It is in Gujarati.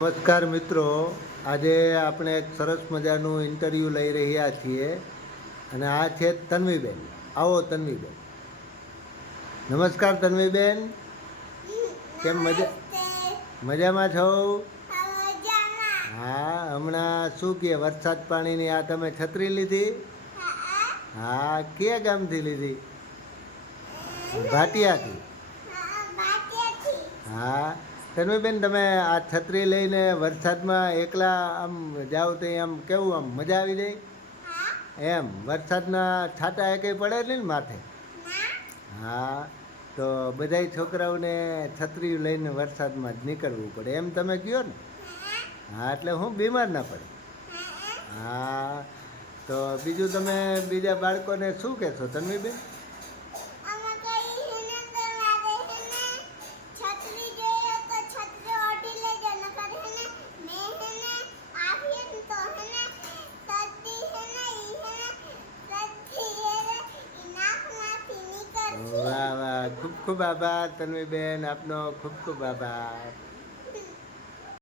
નમસ્કાર મિત્રો, આજે આપણે એક સરસ મજાનું ઇન્ટરવ્યૂ લઈ રહ્યા છીએ અને આ છે તન્વીબેન. આવો તન્વીબેન. નમસ્કાર તન્વીબેન, કેમ મજામાં છો? હા, હમણાં શું કહે વરસાદ પાણીની આ તમે છત્રી લીધી? હા, કયા ગામથી લીધી? ભાટિયાથી. હા તન્વીબેન, તમે આ છત્રી લઈને વરસાદમાં એકલા આમ જાઓ તો આમ કેવું આમ મજા આવી જાય? એમ વરસાદના છાંટા કંઈ પડે નહીં ને માથે? હા, તો બધાય છોકરાઓને છત્રી લઈને વરસાદમાં જ નીકળવું પડે એમ તમે કહો ને? હા, એટલે હું બીમાર ના પડે. હા, તો બીજું તમે બીજા બાળકોને શું કહેશો તન્વીબેન? વાહ વાહ, ખૂબ ખૂબ આભાર તન્વીબેન, આપનો ખૂબ ખૂબ આભાર.